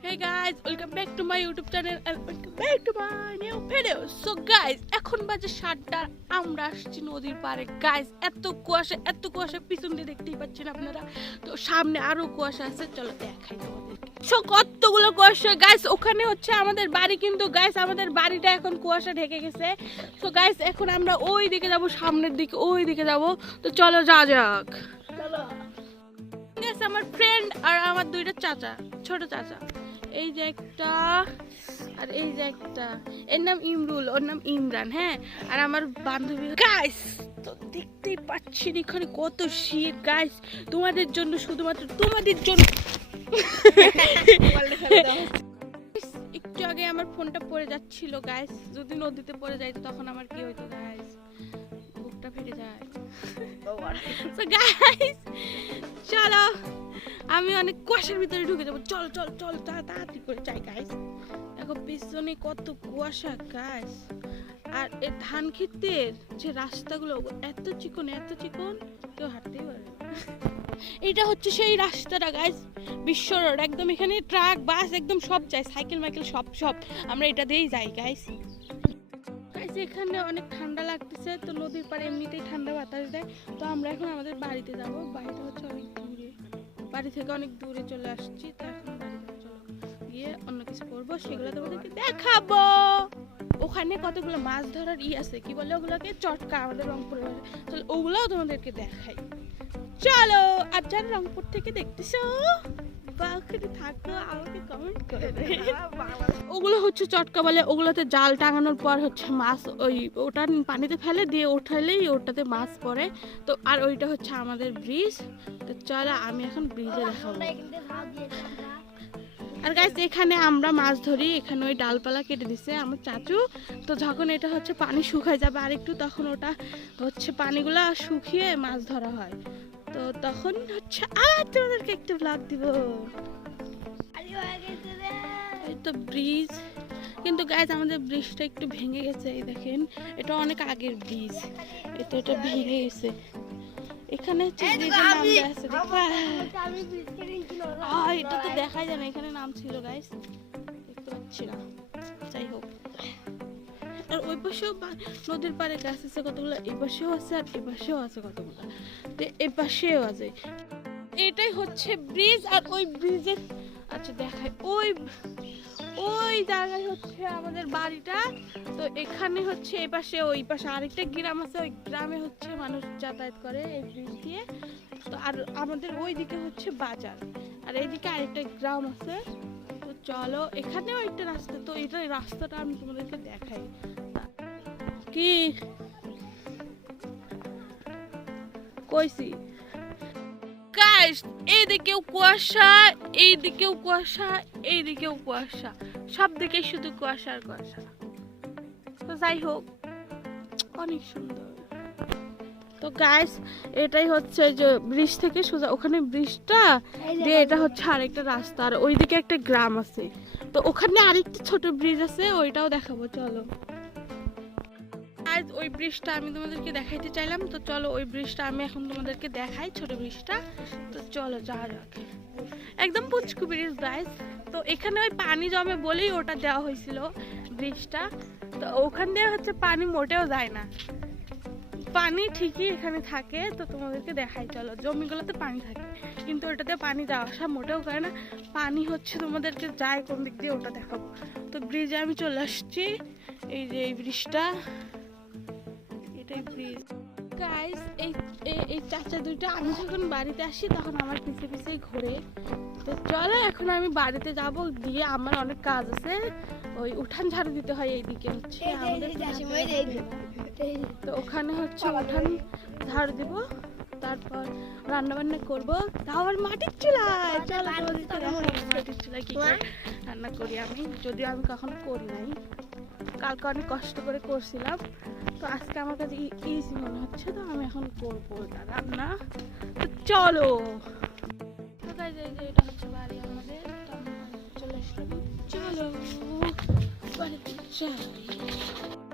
Hey guys, welcome back to my YouTube channel and welcome back to my new video. So guys, এখন বাজে সাতটা আমরা আসছি নদীর পাড়ে। গাইজ এত কুয়াশা এত কুয়াশা পিছন দিয়ে দেখতেই পাচ্ছেন আপনারা। তো সামনে আরও কুয়াশা আছে চলো দেখাই তোমাদেরকে। সো কতগুলো কুয়াশা গাইস ওখানে হচ্ছে আমাদের বাড়ি কিন্তু গাইস আমাদের বাড়িটা এখন কুয়াশা ঢেকে গেছে। তো গাইস এখন আমরা ওই দিকে যাব সামনের দিকে ওই দিকে যাব। তো চলো যা যাক। গেছে আমার ফ্রেন্ড আর আমার দুইটা চাচা ছোট চাচা। এই যে একটা আর এই যে একটা। এর নাম ইমরুল ওর নাম ইমরান হ্যাঁ? আর আমার বান্ধবী গাইস তো দেখতেই পাচ্ছেন এখানে কত শীত। গাইস তোমাদের জন্য শুধুমাত্র তোমাদের জন্য একটু আগে আমার ফোনটা পড়ে যাচ্ছিল গাইস যদি নদীতে পড়ে যাইতো তখন আমার কি হইতো গাইস বুকটা ফেটে যায়। তো গাইস চলো। আমি অনেক কুয়াশার ভিতরে ঢুকে যাব। চল চল চল, তাড়াতাড়ি করে যাই গাইস দেখো, পিছনে কত কুয়াশা গাইস আর এই ধান ক্ষেতের যে রাস্তাগুলো, এত চিকন এত চিকন, কেউ হাঁটতেই পারে এটা হচ্ছে সেই রাস্তাটা গাইস বিশ্ব রোড, একদম এখানে ট্রাক, বাস, একদম সব যায়। সাইকেল, মাইকেল, সব সব। আমরা এটা দিয়েই যাই গাইস গাইস এখানে অনেক ঠান্ডা লাগতেছে, তো নদীর পাড়ে এমনিতেই ঠান্ডা বাতাস দেয়। তো আমরা এখন আমাদের বাড়িতে যাব। বাড়িতে হচ্ছে অনেক দূরে। বাড়ি থেকে অনেক দূরে চলে আসছি, তো এখন বাড়ি থেকে চলো। গিয়ে অন্য কিছু করব, সেগুলো তোমাদেরকে দেখাবো। ওখানে কতগুলো মাছ ধরার ই আছে, কি বলে ওগুলোকে? চটকা, আমাদের রংপুর চলো, ওগুলোও তোমাদেরকে দেখাই। চলো আর যারা রংপুর থেকে দেখতেছো? বা ওখানে থাকো আমাকে কমেন্ট করে ওগুলো হচ্ছে চটকা বলে ওগুলোতে জাল টাঙানোর পর হচ্ছে মাছ ওই ওটা পানিতে ফেলে দিয়ে ওঠালেই ওটাতে মাছ পড়ে। তো আর ওইটা হচ্ছে আমাদের ব্রিজ তো চলো আমি এখন ব্রিজে দেখাবো। আর গাইস এখানে আমরা মাছ ধরি এখানে ওই ডালপালা কেটে দিছে আমার চাচু। তো যখন এটা হচ্ছে পানি শুকায় যাবে আর একটু তখন ওটা হচ্ছে পানিগুলা শুকিয়ে মাছ ধরা হয়। তো তখন হচ্ছে আর তোমাদেরকে একটু ব্লগ দিব। তো ব্রিজ কিন্তু গাইজ আমাদের ব্রিজটা একটু ভেঙে গেছে এই দেখেন। এটা অনেক আগের ব্রিজ তো এটা ভেঙে গেছে। এখানে হচ্ছে ব্রিজের আছে এটা তো দেখাই যায় না এখানে নাম ছিল গাইস দেখতে পাচ্ছি না। যাই হোক। ওই পাশেও নদীর পাড়ে গাছ আছে কতগুলো? এই পাশেও আছে আর এই পাশেও আছে কতগুলো? তো এই পাশেও আছে। এটাই হচ্ছে ব্রিজ আর ওই ব্রিজের আচ্ছা দেখাই। ওই ওই জায়গায় হচ্ছে আমাদের বাড়িটা। তো এখানে হচ্ছে এই পাশে ওই পাশে আরেকটা গ্রাম আছে। ওই গ্রামে হচ্ছে মানুষ যাতায়াত করে এই ব্রিজ দিয়ে। তো আর আমাদের ওই দিকে হচ্ছে বাজার। আর এইদিকে আরেকটা গ্রাম আছে। চলো, এখানেও একটা রাস্তা। তো এটা রাস্তাটা আমি তোমাদেরকে দেখাই। কি? কইছি। গাইস এইদিকেও কুয়াশা এইদিকেও কুয়াশা এইদিকেও কুয়াশা। সব দিকেই শুধু কুয়াশা আর কুয়াশা। তো যাই হোক, অনেক সুন্দর। তো গাইস এটাই হচ্ছে যে ব্রিজ থেকে সোজা ওখানে ব্রিজটা দিয়ে এটা হচ্ছে আরেকটা রাস্তা আর ওইদিকে একটা গ্রাম আছে। তো ওখানে আরেকটা ছোট ব্রিজ আছে ওইটাও দেখাবো চলো। আজ ওই ব্রিজটা আমি তোমাদেরকে দেখাইতে চাইলাম তো চলো ওই ব্রিজটা আমি এখন তোমাদেরকে দেখাই ছোট ব্রিজটা তো চলো যাওয়া যাক একদম পুচকু ব্রিজ গাইস তো এখানে ওই পানি জমে বলেই ওটা দেওয়া হয়েছিল ব্রিজটা তো ওখান দিয়ে হচ্ছে পানি মোটেও যায় না। পানি ঠিকই এখানে থাকে, তো তোমাদেরকে দেখাই, চলো। জমিগুলোতে পানি থাকে, কিন্তু ওটাতে পানি যাওয়া আসা মোটেও করে না। পানি হচ্ছে তোমাদেরকে যায় কোন দিক দিয়ে ওটা দেখাবো। তো ব্রিজে আমি চলে আসছি, এই যে এই ব্রিজটা এটাই ব্রিজ গাইস এই এই- চাচা দুইটা আমি যখন বাড়িতে আসি তখন আমার পিছে পিছে ঘুরে। তো চলো এখন আমি বাড়িতে যাব দিয়ে আমার অনেক কাজ আছে। ওই উঠান ঝাড়ু দিতে হয় এইদিকে হচ্ছে আমাদের তো ওখানে হচ্ছে উঠান ঝাড়ু দিব তারপর রান্না বান্না করব। তাও আবার মাটির চুলায়। চলো মাটির চুলায়। কি করে রান্না করি আমি যদিও আমি কখনো করি নাই। কালকে অনেক কষ্ট করে করছিলাম। তো আজকে আমার কাছে ইজি মনে হচ্ছে? তো আমি এখন করব রান্না। তো চলো। তো এটা হচ্ছে বাড়ি আমাদের। চলে আসলাম। চলো, বাড়িতে যাই।